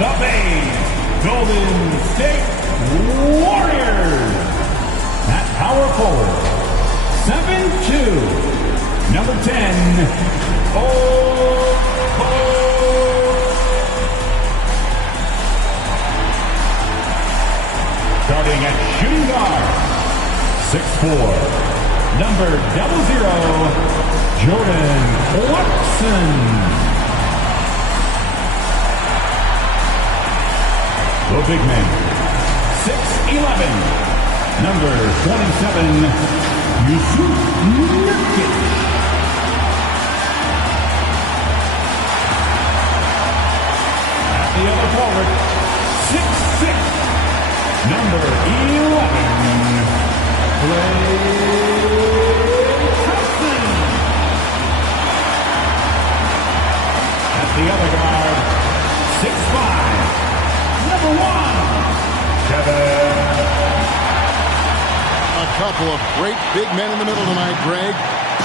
the Bay Golden State Warriors. At power forward, 7'2", number 10, Starting at shooting guard, 6'4", number 00, Jordan Clarkson. The big man, 6'11", number 27, Jusuf Nurkic. At the other forward, 6'6", number 11, Klay Thompson. At the other guard, 6'5", number 1, Kevin. A couple of great big men in the middle tonight, Greg.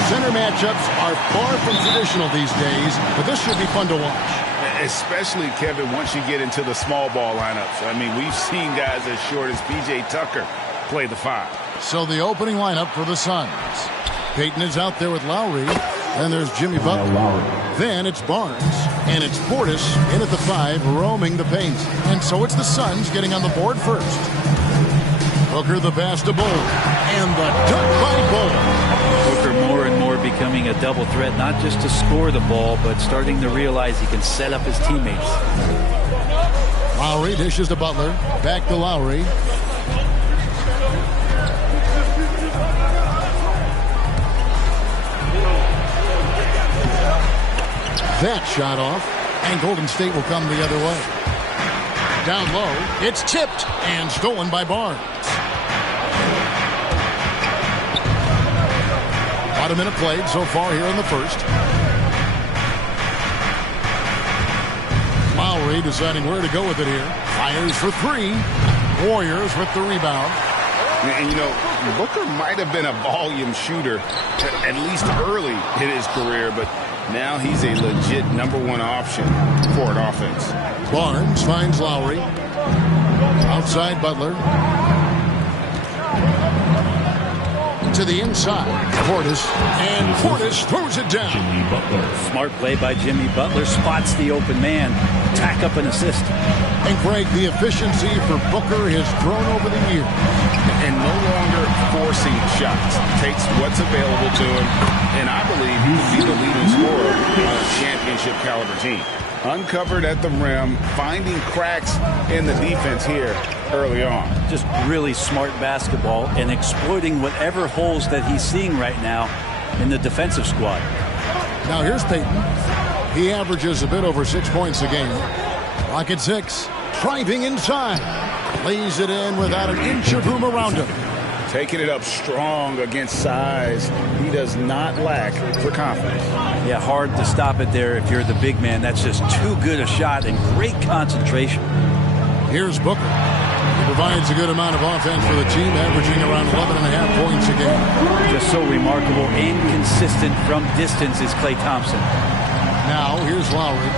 Center matchups are far from traditional these days, but this should be fun to watch. Especially, Kevin, once you get into the small ball lineups. I mean, we've seen guys as short as P.J. Tucker play the 5. So the opening lineup for the Suns. Peyton is out there with Lowry. Then there's Jimmy Butler. Then it's Barnes. And it's Portis in at the 5, roaming the paint. And so it's the Suns getting on the board first. Booker the pass to Bull. And the dunk by Bull. Booker more and more becoming a double threat, not just to score the ball, but starting to realize he can set up his teammates. Lowry dishes to Butler. Back to Lowry. That shot off, and Golden State will come the other way. Down low, it's tipped and stolen by Barnes. About a minute played so far here in the first. Lowry deciding where to go with it here. Fires for 3. Warriors with the rebound. And, you know, Booker might have been a volume shooter, at least early in his career, but now he's a legit number 1 option for an offense. Barnes finds Lowry. Outside Butler. To the inside. Portis. And Portis throws it down. Smart play by Jimmy Butler. Spots the open man. Tack up an assist. And Craig, the efficiency for Booker has grown over the years. And no longer forcing shots. Takes what's available to him. And I believe he will be the leading scorer on a championship caliber team. Uncovered at the rim, finding cracks in the defense here early on. Just really smart basketball and exploiting whatever holes that he's seeing right now in the defensive squad. Now here's Peyton. He averages a bit over 6 points a game. Rocket 6, driving inside. Lays it in without an inch of room around him. Taking it up strong against size. He does not lack for confidence. Yeah, hard to stop it there if you're the big man. That's just too good a shot and great concentration. Here's Booker. He provides a good amount of offense for the team, averaging around 11.5 points a game. Just so remarkable and consistent from distance is Klay Thompson. Now, here's Lowry.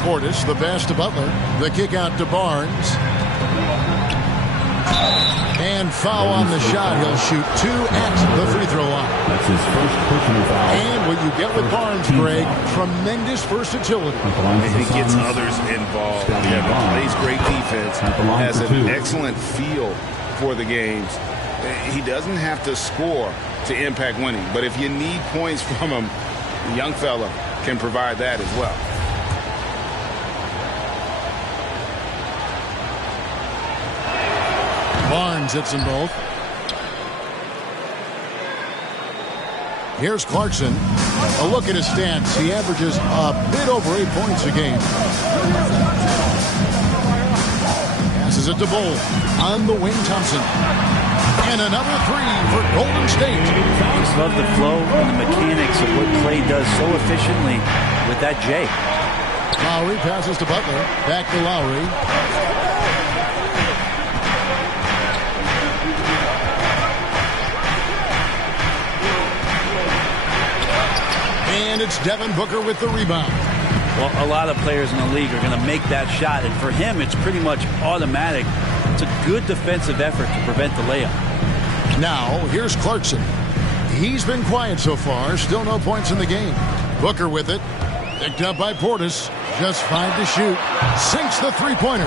Portis, the pass to Butler. The kick out to Barnes. And foul on the shot. He'll shoot 2 at the free throw line. That's his first personal foul. And what you get with Barnes, Greg, tremendous versatility. He gets others involved. Plays great defense. Has an excellent feel for the games. He doesn't have to score to impact winning. But if you need points from him, the young fella can provide that as well. Barnes hits them both. Here's Clarkson. A look at his stats. He averages a bit over 8 points a game. Passes it to Bull. On the wing, Thompson. And another 3 for Golden State. Just love the flow and the mechanics of what Klay does so efficiently with that J. Lowry passes to Butler. Back to Lowry. And it's Devin Booker with the rebound. Well, a lot of players in the league are going to make that shot, and for him, it's pretty much automatic. It's a good defensive effort to prevent the layup. Now, here's Clarkson. He's been quiet so far. Still no points in the game. Booker with it. Picked up by Portis. Just 5 to shoot. Sinks the three-pointer.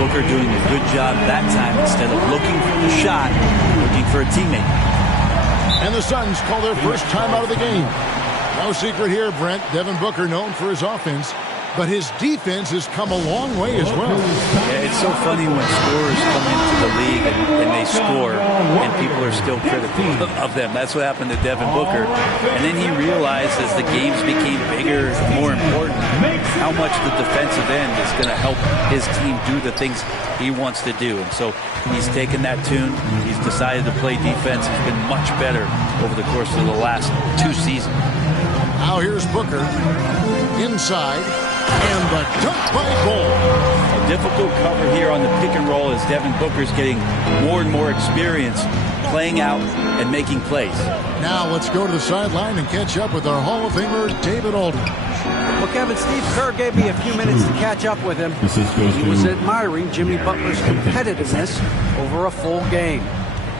Booker doing a good job that time. Instead of looking for the shot, looking for a teammate. And the Suns call their first time out of the game. No secret here, Brent. Devin Booker known for his offense, but his defense has come a long way as well. Yeah, it's so funny when scorers come into the league and they score, and people are still critical of them. That's what happened to Devin Booker. And then he realized as the games became bigger and more important, how much the defensive end is going to help his team do the things he wants to do. And so he's taken that tune. He's decided to play defense. He's been much better over the course of the last 2 seasons. Now here's Booker. Inside. And the dunk by Bol. A difficult cover here on the pick and roll as Devin Booker's getting more and more experience playing out and making plays. Now let's go to the sideline and catch up with our Hall of Famer, David Aldridge. Well, Kevin, Steve Kerr gave me a few minutes to catch up with him. He was admiring Jimmy Butler's competitiveness over a full game.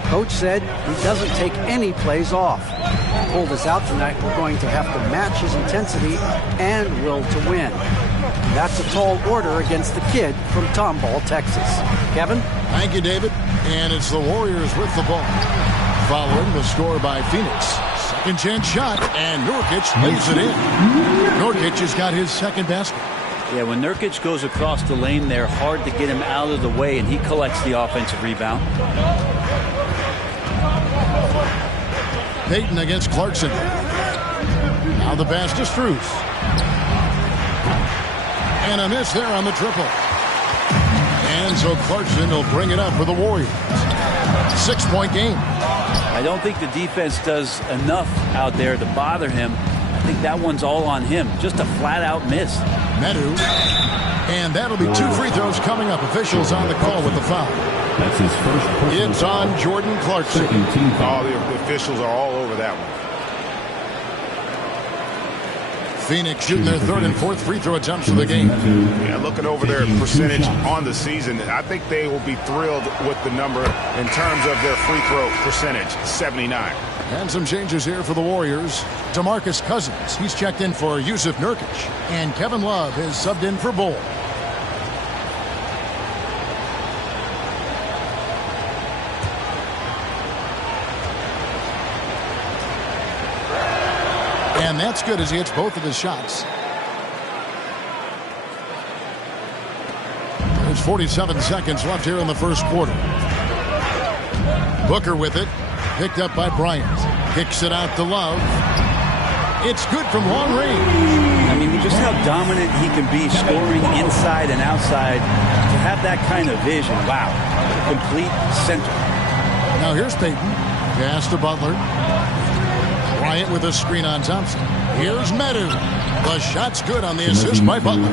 Coach said he doesn't take any plays off. He pulled us out tonight. We're going to have to match his intensity and will to win. That's a tall order against the kid from Tomball, Texas. Kevin? Thank you, David. And it's the Warriors with the ball. Following the score by Phoenix. Second chance shot, and Nurkic lays it in. Nurkic has got his second basket. Yeah, when Nurkic goes across the lane there, hard to get him out of the way, and he collects the offensive rebound. Payton against Clarkson. Now the pass to Strus. And a miss there on the triple. And so Clarkson will bring it up for the Warriors. 6-point game. I don't think the defense does enough out there to bother him. I think that one's all on him. Just a flat-out miss. Medu. And that'll be 2 free throws coming up. Officials on the call with the foul. That's his first personal It's on Jordan Clarkson. All the officials are all over that one. Phoenix shooting their third and fourth free throw attempts of the game. Yeah, looking over their percentage on the season, I think they will be thrilled with the number in terms of their free throw percentage, 79. And some changes here for the Warriors. DeMarcus Cousins, he's checked in for Yusuf Nurkic. And Kevin Love is subbed in for Bol. And that's good as he hits both of his shots. There's 47 seconds left here in the first quarter. Booker with it. Picked up by Bryant. Kicks it out to Love. It's good from long range. I mean, just how dominant he can be scoring inside and outside. To have that kind of vision, wow. Complete center. Now here's Payton. Pass to Butler. Bryant with a screen on Thompson. Here's Medu. The shot's good on the assist by Butler.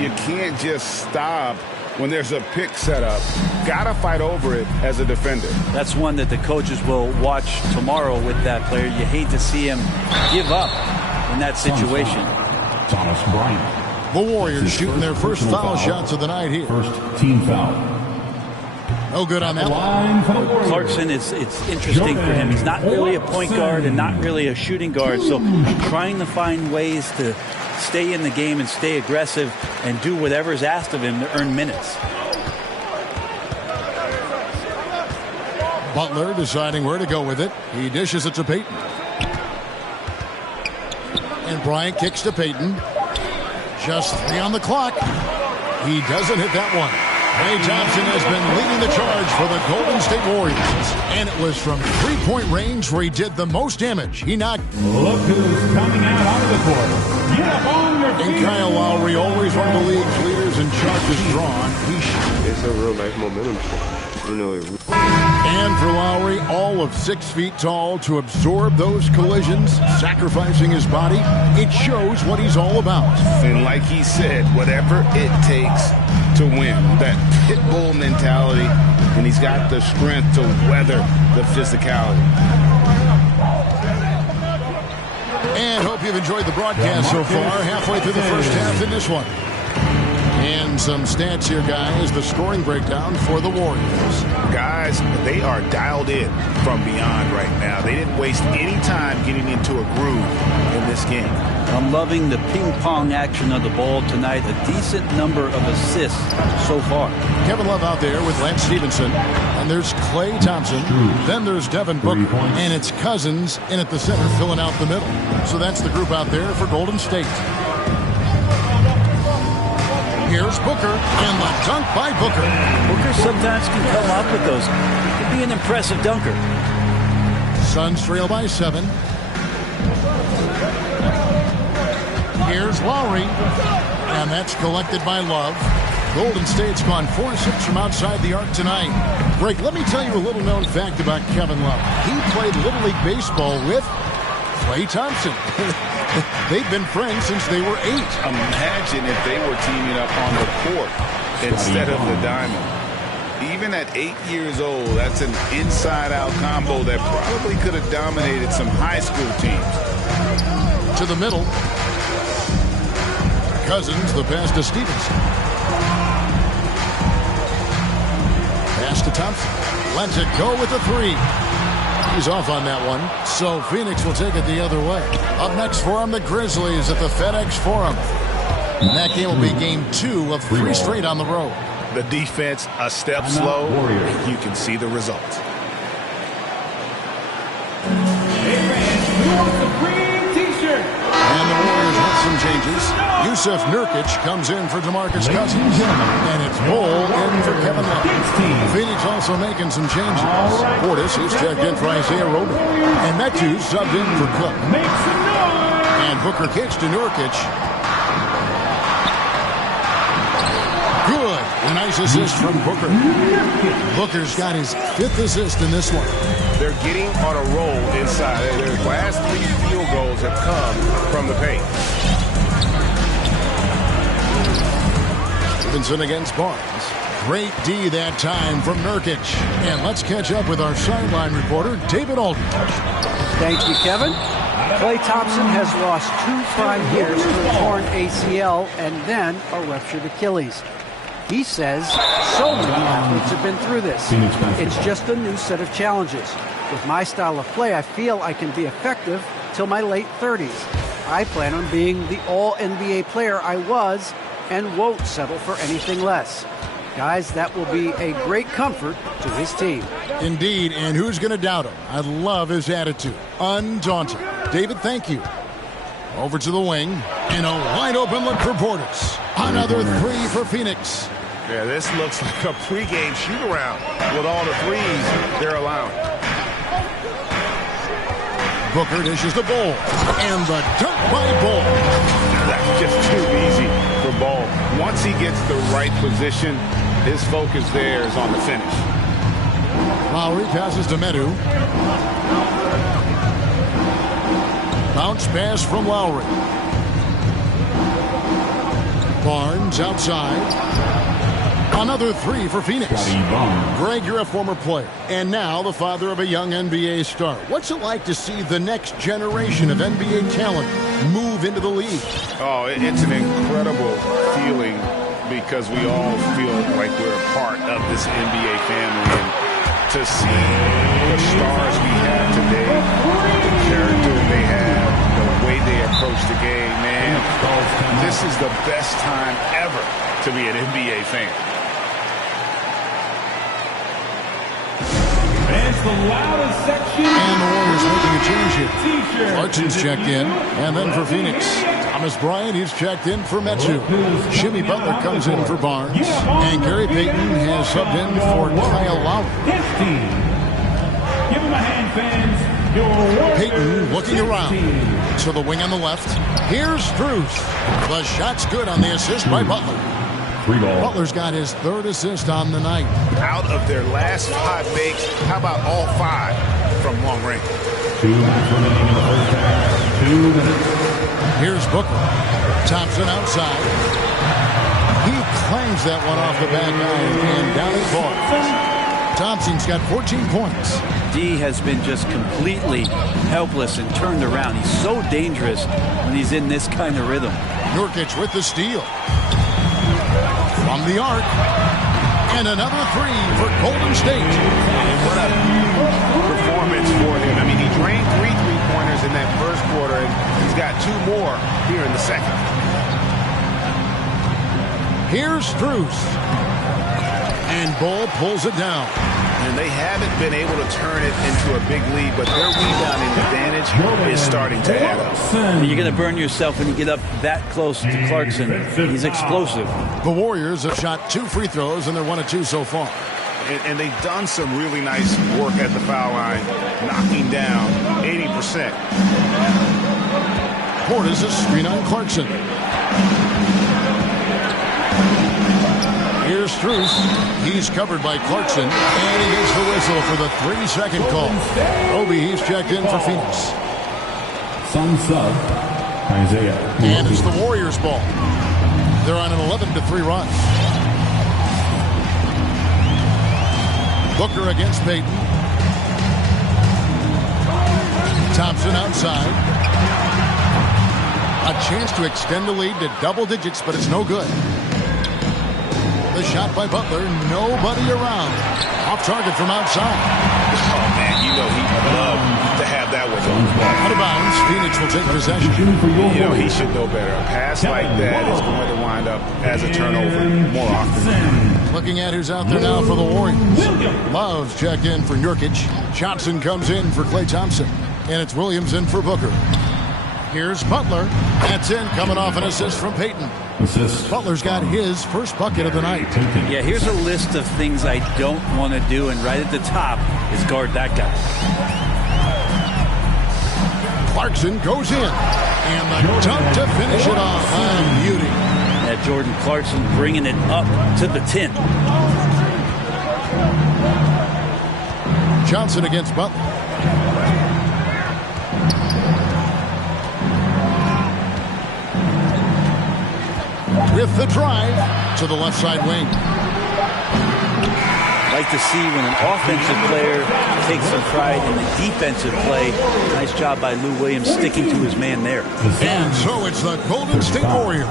You can't just stop when there's a pick set up. Gotta fight over it as a defender. That's one that the coaches will watch tomorrow with that player. You hate to see him give up in that situation. Thomas Bryant. The Warriors shooting their first foul shots of the night here. First team foul. No good on that one. Line for the Warriors. Clarkson, it's interesting for him. He's not really a point guard and not really a shooting guard, so trying to find ways to stay in the game and stay aggressive and do whatever's asked of him to earn minutes. Butler deciding where to go with it. He dishes it to Payton. And Bryant kicks to Payton. Just 3 on the clock. He doesn't hit that one. Klay Thompson has been leading the charge for the Golden State Warriors. And it was from 3-point range where he did the most damage. He knocked. Look who's coming out onto the court. Get up on your feet. And Kyle Lowry, always one of the league's leaders in charges drawn. It's a real life momentum shift. You know, and for Lowry, all of 6 feet tall to absorb those collisions, sacrificing his body, it shows what he's all about. And like he said, whatever it takes to win, that pit bull mentality, and he's got the strength to weather the physicality. And And hope you've enjoyed the broadcast so far. Halfway through the first half in this one. And some stats here, guys. The scoring breakdown for the Warriors. Guys, they are dialed in from beyond right now. They didn't waste any time getting into a groove in this game. I'm loving the ping-pong action of the ball tonight. A decent number of assists so far. Kevin Love out there with Lance Stevenson. And there's Klay Thompson. Then there's Devin Booker. And it's Cousins in at the center filling out the middle. So that's the group out there for Golden State. Here's Booker, and the dunk by Booker. Booker sometimes can come up with those. He can be an impressive dunker. Suns trail by 7. Here's Lowry, and that's collected by Love. Golden State's gone 4-6 from outside the arc tonight. Greg, let me tell you a little known fact about Kevin Love. He played Little League Baseball with Klay Thompson. They've been friends since they were 8. Imagine if they were teaming up on the court instead of the diamond. Even at 8 years old, that's an inside-out combo that probably could have dominated some high school teams. To the middle. Cousins, the pass to Stevenson. Pass to Thompson. Lets it go with the 3. He's off on that one, so Phoenix will take it the other way. Up next for them, the Grizzlies at the FedEx Forum. And that game will be game 2 of 3 straight on the road. The defense a step slow, and you can see the results. And the Warriors with some changes. Yusuf Nurkic comes in for DeMarcus Cousins. And it's Bull in for Kevin Love. Phoenix also making some changes. Portis is checked in for Isaiah Roby. And Metu subbed in for Cook. And Booker kicks to Nurkic. Good. A nice assist from Booker. Booker's got his 5th assist in this one. They're getting on a roll inside. Their last 3 field goals have come from the paint. Stevenson against Barnes. Great D that time from Nurkic. And let's catch up with our sideline reporter, David Aldridge. Thank you, Kevin. Klay Thompson has lost 2 prime years to a torn ACL and then a ruptured Achilles. He says so many athletes have been through this. It's just a new set of challenges. With my style of play, I feel I can be effective till my late 30s. I plan on being the all-NBA player I was and won't settle for anything less. Guys, that will be a great comfort to his team. Indeed, and who's going to doubt him? I love his attitude. Undaunted. David, thank you. Over to the wing, and a wide-open look for Portis. Another 3 for Phoenix. Yeah, this looks like a pregame shoot-around with all the threes they're allowing. Booker dishes the Bull, and the dunk by Bull. That's just too easy for Ball. Once he gets the right position, his focus there is on the finish. Lowry passes to Metu. Bounce pass from Lowry. Barnes outside. Another 3 for Phoenix. Greg, you're a former player, and now the father of a young NBA star. What's it like to see the next generation of NBA talent move into the league? Oh, it's an incredible feeling because we all feel like we're a part of this NBA family. And to see the stars we have today, the character they have, the way they approach the game, man, this is the best time ever to be an NBA fan. It's the loudest section. And the Warriors making a change here. Clarkson's checked in. And then for Phoenix, Thomas Bryant, he's checked in for Metu. Jimmy Butler comes in for Barnes. And Gary Payton has subbed in for Kyle Lowry. His team. Give him a hand, fans. Your Payton looking around. To the wing on the left. Here's Strus. The shot's good on the assist by Butler. Butler's got his 3rd assist on the night. Out of their last 5 makes, how about all 5 from long range? 2 minutes remaining in the first half. 2 minutes. Here's Booker. Thompson outside. He clangs that one off the back iron and down it falls. Thompson's got 14 points. D has been just completely helpless and turned around. He's so dangerous when he's in this kind of rhythm. Nurkic with the steal. From the arc. And another three for Golden State. And what a performance for him. I mean, he drained 3 3-pointers in that first quarter, and he's got 2 more here in the second. Here's Strus. And Ball pulls it down. And they haven't been able to turn it into a big lead, but their rebounding advantage is starting to add up. You're going to burn yourself when you get up that close to Clarkson. He's explosive. The Warriors have shot 2 free throws, and they're 1 of 2 so far. And they've done some really nice work at the foul line, knocking down 80%. Portis is screen on Clarkson. Here's Strus. He's covered by Clarkson, and he gets the whistle for the 3-second call. Obi, he's checked in for Phoenix. Sun sub, Isaiah. And it's the Warriors' ball. They're on an 11-3 run. Booker against Payton. Thompson outside. A chance to extend the lead to double digits, but it's no good. The shot by Butler, nobody around. Off target from outside. Oh, man, you know he'd love to have that with him. Out of bounds, Phoenix will take possession. You know, he should know better. A pass like that is going to wind up as a turnover more often. Looking at who's out there now for the Warriors. Love's checked in for Nurkic. Johnson comes in for Klay Thompson. And it's Williams in for Booker. Here's Butler. That's in, coming off an assist from Payton. Assist. Butler's got his first bucket of the night. Yeah, here's a list of things I don't want to do, and right at the top is guard that guy. Clarkson goes in. And the dunk to finish it off. Beauty. Yeah, Jordan Clarkson bringing it up to the 10. Johnson against Butler. With the drive to the left side wing. Like to see when an offensive player takes some pride in the defensive play. Nice job by Lou Williams sticking to his man there. And so it's the Golden State Warriors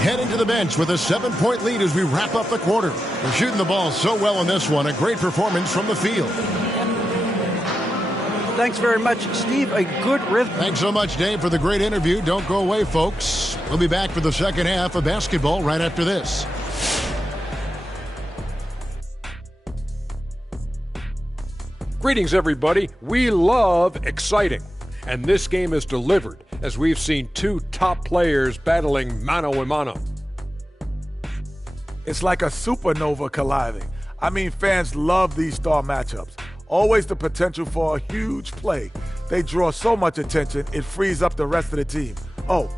heading to the bench with a 7-point lead as we wrap up the quarter. They're shooting the ball so well in this one. A great performance from the field. Thanks very much, Steve. A good rhythm. Thanks so much, Dave, for the great interview. Don't go away, folks. We'll be back for the second half of basketball right after this. Greetings, everybody. We love exciting. And this game is delivered as we've seen 2 top players battling mano a mano. It's like a supernova colliding. I mean, fans love these star matchups. Always the potential for a huge play. They draw so much attention, it frees up the rest of the team. Oh.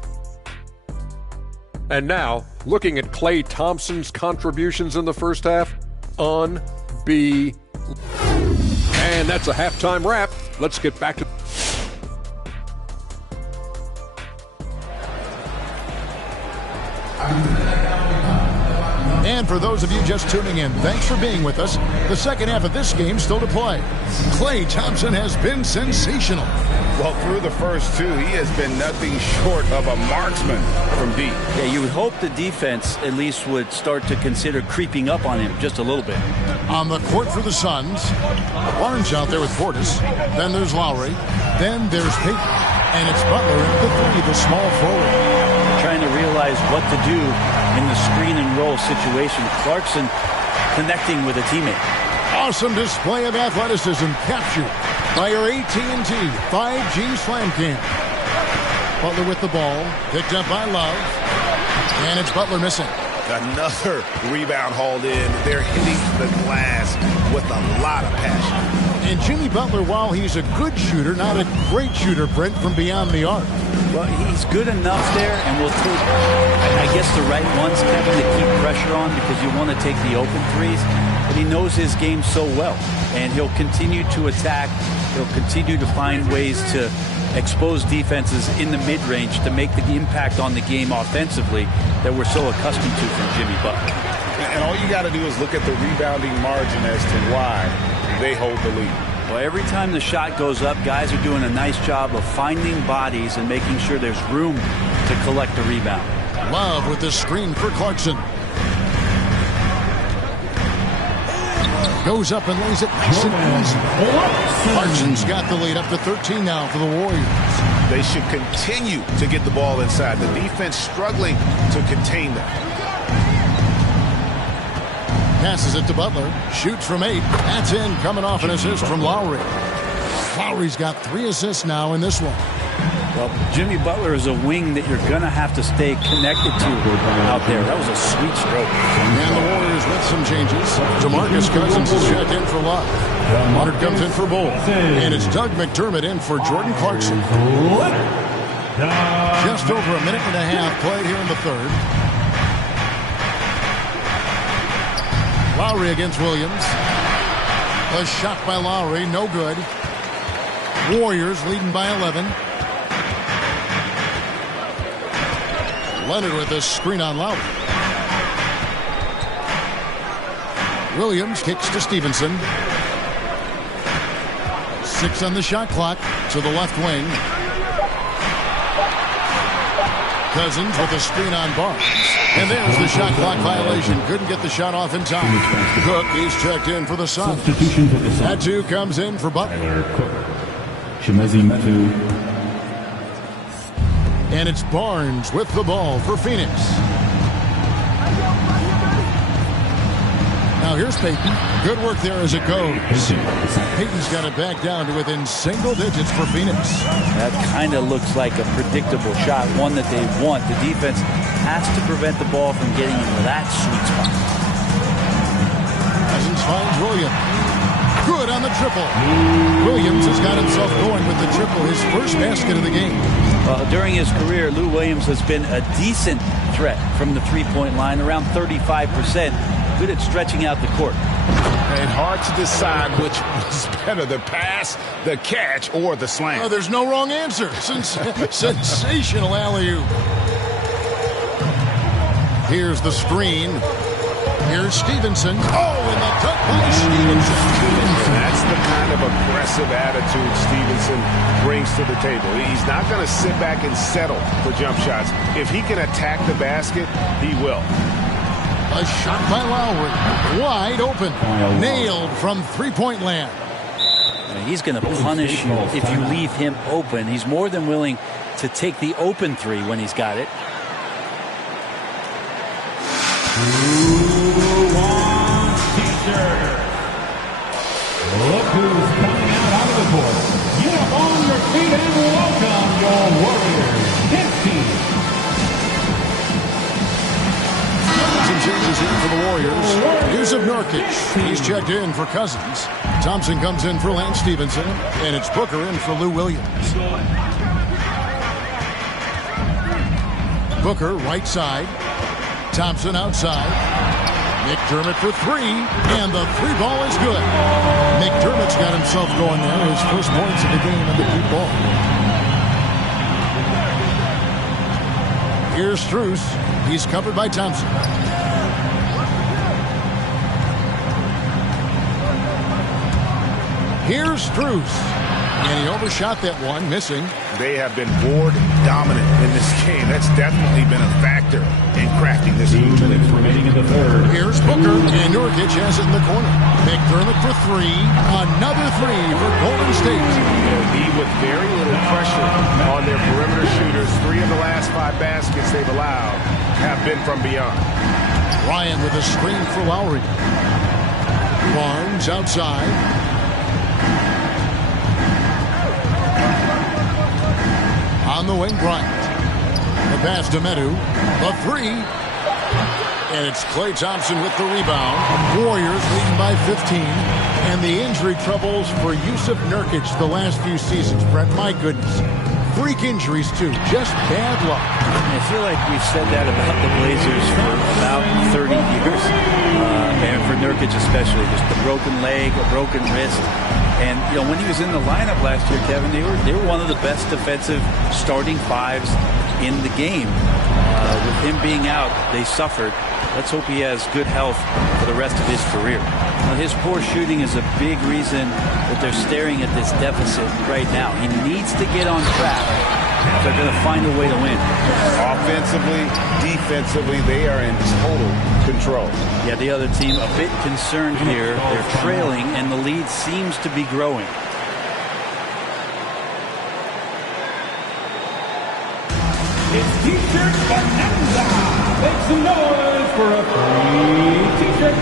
And now, looking at Klay Thompson's contributions in the first half, unbelievable. And that's a halftime wrap. Let's get back to... And for those of you just tuning in, thanks for being with us. The second half of this game still to play. Klay Thompson has been sensational. Well, through the first 2, he has been nothing short of a marksman from deep. Yeah, you would hope the defense at least would start to consider creeping up on him just a little bit. On the court for the Suns, Barnes out there with Portis. Then there's Lowry. Then there's Payton. And it's Butler at the 3, the small forward. Trying to realize what to do in the screen and roll situation. Clarkson connecting with a teammate. Awesome display of athleticism captured by our AT&T 5G Slam Cam. Butler with the ball, picked up by Love, and it's Butler missing. Another rebound hauled in. They're hitting the glass with a lot of passion. And Jimmy Butler, while he's a good shooter, not a great shooter, Brent, from beyond the arc. Well, he's good enough there, and will take, I guess, the right ones, Kevin, to keep pressure on because you want to take the open threes. But he knows his game so well, and he'll continue to attack. He'll continue to find ways to expose defenses in the mid-range to make the impact on the game offensively that we're so accustomed to from Jimmy Butler. And all you got to do is look at the rebounding margin as to why they hold the lead. Well, every time the shot goes up, guys are doing a nice job of finding bodies and making sure there's room to collect the rebound. Love with the screen for Clarkson. Goes up and lays it nice and easy. Clarkson's got the lead up to 13 now for the Warriors. They should continue to get the ball inside. The defense struggling to contain them. Passes it to Butler. Shoots from 8. That's in, coming off an assist from Lowry. Lowry's got 3 assists now in this one. Well, Jimmy Butler is a wing that you're going to have to stay connected to out there. That was a sweet stroke. And the Warriors with some changes. DeMarcus Cousins is checked in for Love. Leonard comes in for Bull. And it's Doug McDermott in for Jordan Clarkson. Just over a minute and a half played here in the third. Lowry against Williams. A shot by Lowry, no good. Warriors leading by 11. Leonard with a screen on Lowry. Williams kicks to Stevenson. 6 on the shot clock to the left wing. Cousins with a screen on Barnes. And there's the shot clock violation. Couldn't get the shot off in time. Cook, he's checked in for the Suns. Metu comes in for Butler. Chimezie Metu. And it's Barnes with the ball for Phoenix. Now here's Payton. Good work there as it goes. Payton's got it back down to within single digits for Phoenix. That kind of looks like a predictable shot, one that they want. The defense has to prevent the ball from getting into that sweet spot. Cousins finds Williams. Good on the triple. Williams has got himself going with the triple, his first basket of the game. During his career, Lou Williams has been a decent threat from the three-point line, around 35%. Good at stretching out the court. And hard to decide which was better, the pass, the catch, or the slam. Oh, there's no wrong answer. Sensational alley-oop. Here's the screen. Here's Stevenson. Oh, and the cut by Stevenson. That's the kind of aggressive attitude Stevenson brings to the table. He's not going to sit back and settle for jump shots. If he can attack the basket, he will. A shot by Lowry. Wide open. Nailed from three-point land. He's going to punish you if you leave him open. He's more than willing to take the open three when he's got it. Look who's coming out of the court. Get up on your feet and welcome your Warriors. His team. Some changes in for the Warriors. Yusuf Nurkic. He's checked in for Cousins. Thompson comes in for Lance Stevenson. And it's Booker in for Lou Williams. Booker right side. Thompson outside. McDermott for 3, and the 3 ball is good. McDermott's got himself going there, his first points of the game on the deep ball. Here's Strus. He's covered by Thompson. Here's Strus. And he overshot that one, missing. They have been board dominant in this game. That's definitely been a factor in crafting this huge lead. Remaining in the third. Here's Booker, and Nurkic has it in the corner. McDermott for 3. Another 3 for Golden State. They'll be with very little pressure on their perimeter shooters. 3 of the last 5 baskets they've allowed have been from beyond. Ryan with a screen for Lowry. Barnes outside. On the wing, Bryant. The pass to Metu. The 3. And it's Klay Thompson with the rebound. Warriors leading by 15. And the injury troubles for Yusuf Nurkic the last few seasons, Brent. My goodness. Freak injuries, too. Just bad luck. I feel like we've said that about the Blazers for about 30 years. And for Nurkic especially. Just a broken leg, a broken wrist. And, you know, when he was in the lineup last year, Kevin, they were one of the best defensive starting 5s in the game. With him being out, they suffered. Let's hope he has good health for the rest of his career. Now, his poor shooting is a big reason that they're staring at this deficit right now. He needs to get on track if they're going to find a way to win. Offensively, defensively, they are in total control. Yeah, the other team a bit concerned here. They're trailing, and the lead seems to be growing. It's T-shirt Bonanza. Make some noise for a free T-shirt.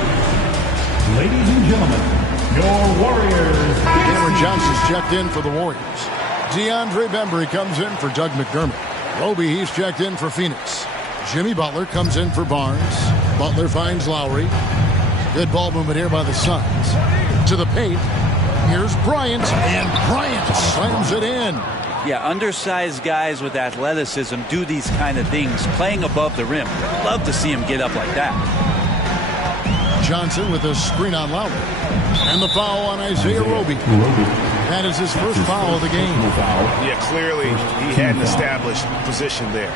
Ladies and gentlemen, your Warriors. Cameron Johnson's checked in for the Warriors. DeAndre Bembry comes in for Doug McDermott. Roby, he's checked in for Phoenix. Jimmy Butler comes in for Barnes. Butler finds Lowry. Good ball movement here by the Suns. To the paint. Here's Bryant, and Bryant slams it in. Yeah, undersized guys with athleticism do these kind of things, playing above the rim. Love to see him get up like that. Johnson with a screen on Lowry. And the foul on Isaiah Roby. That is his first foul of the game. Yeah, clearly he had an established position there.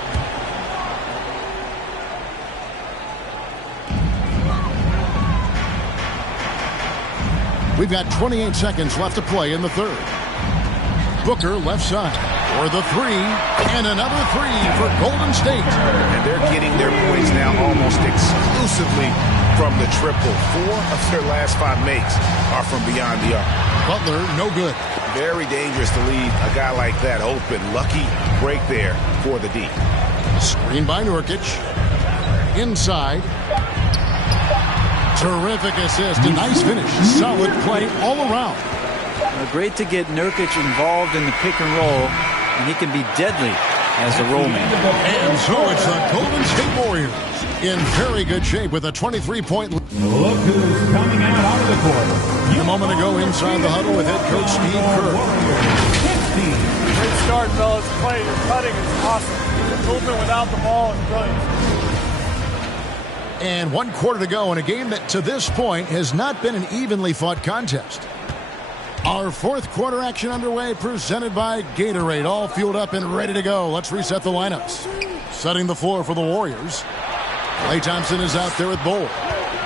We've got 28 seconds left to play in the third. Booker left side for the three, and another three for Golden State. And they're getting their points now almost exclusively from the triple. 4 of their last 5 makes are from beyond the arc. Butler, no good. Very dangerous to leave a guy like that open. Lucky break there for the D. Screen by Nurkic. Inside. Terrific assist. A nice finish. Solid play all around. Great to get Nurkic involved in the pick and roll, and he can be deadly as a roll man. And so it's the Golden State Warriors in very good shape with a 23-point lead. Look who's coming out of the court. A moment ago inside the huddle with head coach Steve Kerr. Great start, fellas. Play, your cutting is awesome. Your movement without the ball is brilliant. And 1 quarter to go in a game that to this point has not been an evenly fought contest. Our fourth quarter action underway, presented by Gatorade. All fueled up and ready to go. Let's reset the lineups. Setting the floor for the Warriors. Klay Thompson is out there with Bol.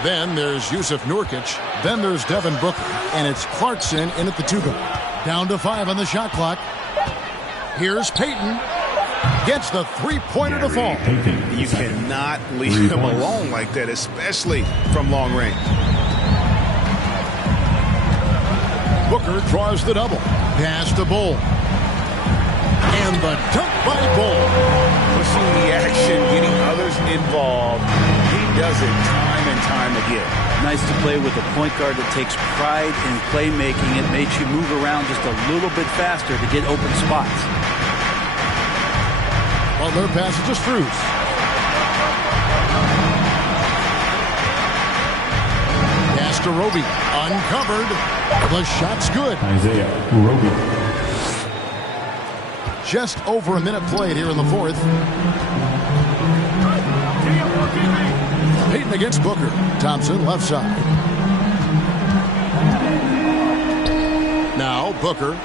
Then there's Yusuf Nurkic. Then there's Devin Booker. And it's Clarkson in at the 2 guard. Down to 5 on the shot clock. Here's Payton. Gets the three-pointer to fall. You cannot leave him alone like that, especially from long range. Booker draws the double. Pass to Bol. And the dunk by Bol. Pushing the action, getting others involved. He does it time and time again. Nice to play with a point guard that takes pride in playmaking. It makes you move around just a little bit faster to get open spots. Butler passes to Strus. Pass to Roby. Uncovered. The shot's good. Isaiah Roby. Just over a minute played here in the fourth. Payton against Booker. Thompson left side. Now Booker.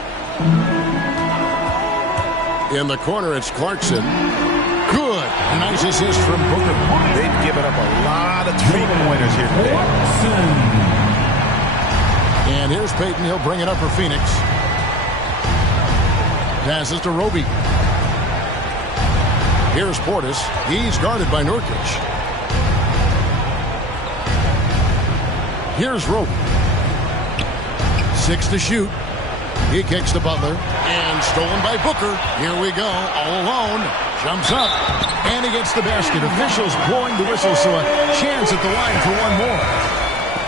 In the corner, it's Clarkson. Good. A nice assist from Booker. They've given up a lot of three-pointers here today. And here's Payton. He'll bring it up for Phoenix. Passes to Roby. Here's Portis. He's guarded by Nurkic. Here's Roby. 6 to shoot. He kicks to Butler. And stolen by Booker. Here we go. All alone. Jumps up. And he gets the basket. Officials blowing the whistle, so a chance at the line for one more.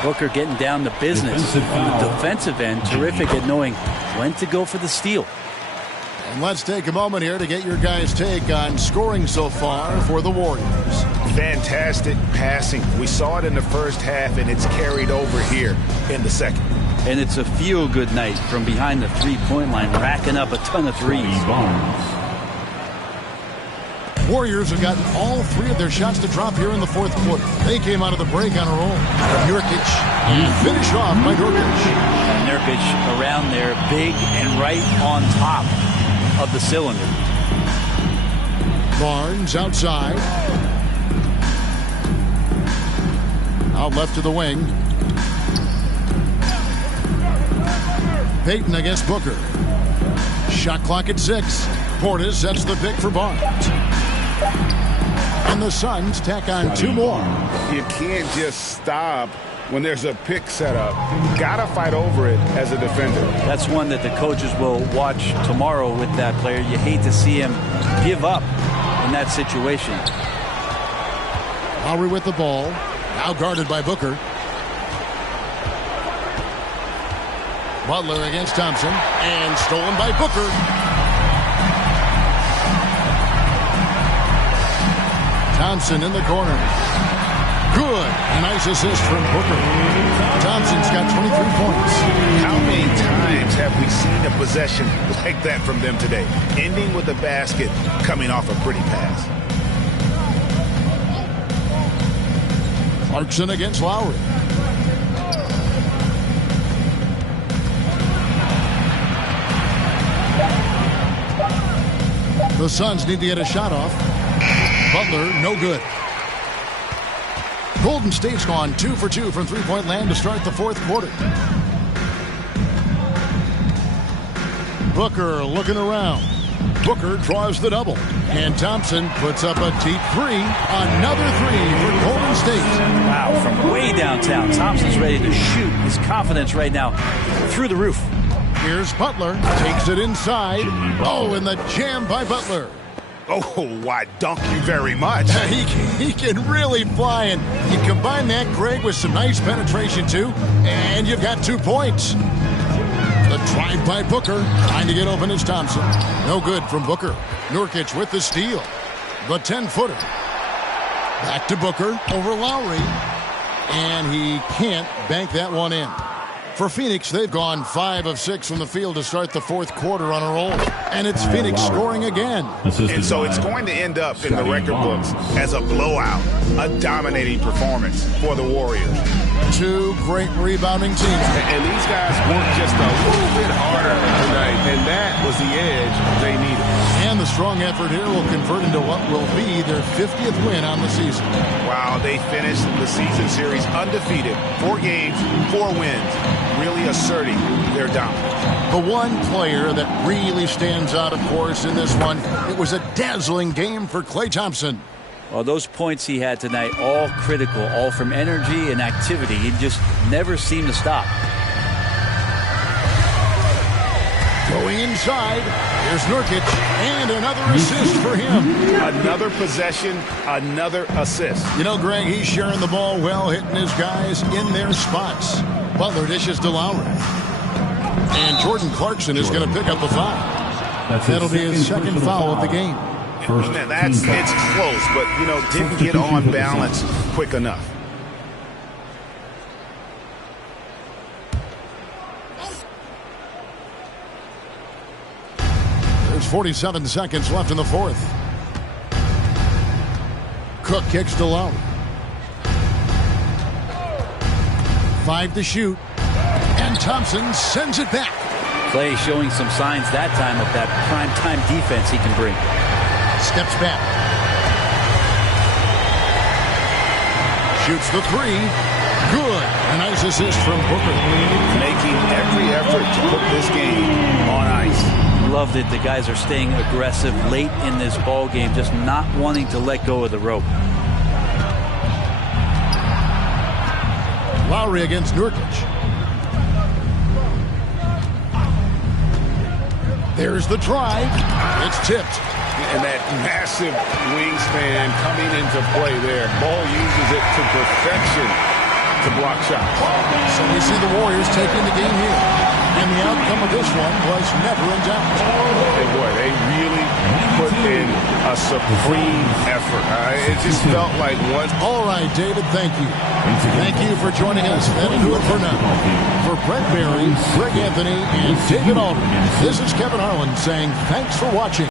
Booker getting down to business on the defensive end. Terrific at knowing when to go for the steal. And let's take a moment here to get your guys' take on scoring so far for the Warriors. Fantastic passing. We saw it in the first half, and it's carried over here in the second. And it's a feel-good night from behind the three-point line, racking up a ton of threes. Warriors have gotten all 3 of their shots to drop here in the fourth quarter. They came out of the break on a roll. Nurkic, and finished off by Nurkic. Nurkic around there, big and right on top of the cylinder. Barnes outside. Out left to the wing. Payton against Booker. Shot clock at 6. Portis sets the pick for Barnes. And the Suns tack on 2 more. You can't just stop when there's a pick set up. You got to fight over it as a defender. That's one that the coaches will watch tomorrow with that player. You hate to see him give up in that situation. Lowry with the ball. Now guarded by Booker. Butler against Thompson. And stolen by Booker. Thompson in the corner. Good. A nice assist from Booker. Thompson's got 23 points. How many times have we seen a possession like that from them today? Ending with a basket, coming off a pretty pass. Clarkson against Lowry. The Suns need to get a shot off. Butler, no good. Golden State's gone 2 for 2 from three-point land to start the 4th quarter. Booker looking around. Booker draws the double. And Thompson puts up a deep 3. Another 3 for Golden State. Wow, from way downtown. Thompson's ready to shoot. His confidence right now through the roof. Here's Butler. Takes it inside. Oh, and the jam by Butler. Oh, why, thank you very much. He can really fly, and you combine that, Greg, with some nice penetration, too, and you've got 2 points. The drive by Booker, trying to get open is Thompson. No good from Booker. Nurkic with the steal. The 10-footer. Back to Booker over Lowry, and he can't bank that one in. For Phoenix, they've gone 5 of 6 from the field to start the 4th quarter on a roll. And it's Phoenix scoring again. And so it's going to end up in the record books as a blowout, a dominating performance for the Warriors. 2 great rebounding teams. And these guys worked just a little bit harder tonight, and that was the edge they needed. And the strong effort here will convert into what will be their 50th win on the season. Wow, they finished the season series undefeated. 4 games, 4 wins. Really asserting their dominance. The one player that really stands out, of course, in this one, it was a dazzling game for Klay Thompson. Well, those points he had tonight, all critical, all from energy and activity. He just never seemed to stop. Going inside, here's Nurkic, and another assist for him. Another possession, another assist. You know, Greg, he's sharing the ball well, hitting his guys in their spots. Butler dishes to Lowry. And Jordan Clarkson is going to pick up the foul. That'll be his 2nd foul of the game. Man, it's close, but, you know, didn't get on balance quick enough. There's 47 seconds left in the 4th. Cook kicks to Lowry. 5 to shoot. And Thompson sends it back. Klay showing some signs that time of that prime-time defense he can bring. Steps back. Shoots the 3. Good. A nice assist from Booker. Making every effort to put this game on ice. Love that the guys are staying aggressive late in this ball game, just not wanting to let go of the rope. Lowry against Nurkic. There's the drive. It's tipped. And that massive wingspan coming into play there. Ball uses it to perfection to block shots. So we see the Warriors taking the game here. And the outcome of this one was never in doubt. Hey, boy, they really put in a supreme effort. It just felt like one. All right, David, thank you. Thank you for joining us. That'll do it for now. For Brett Barry, Greg Anthony, and David Aldridge, this is Kevin Harlan saying thanks for watching.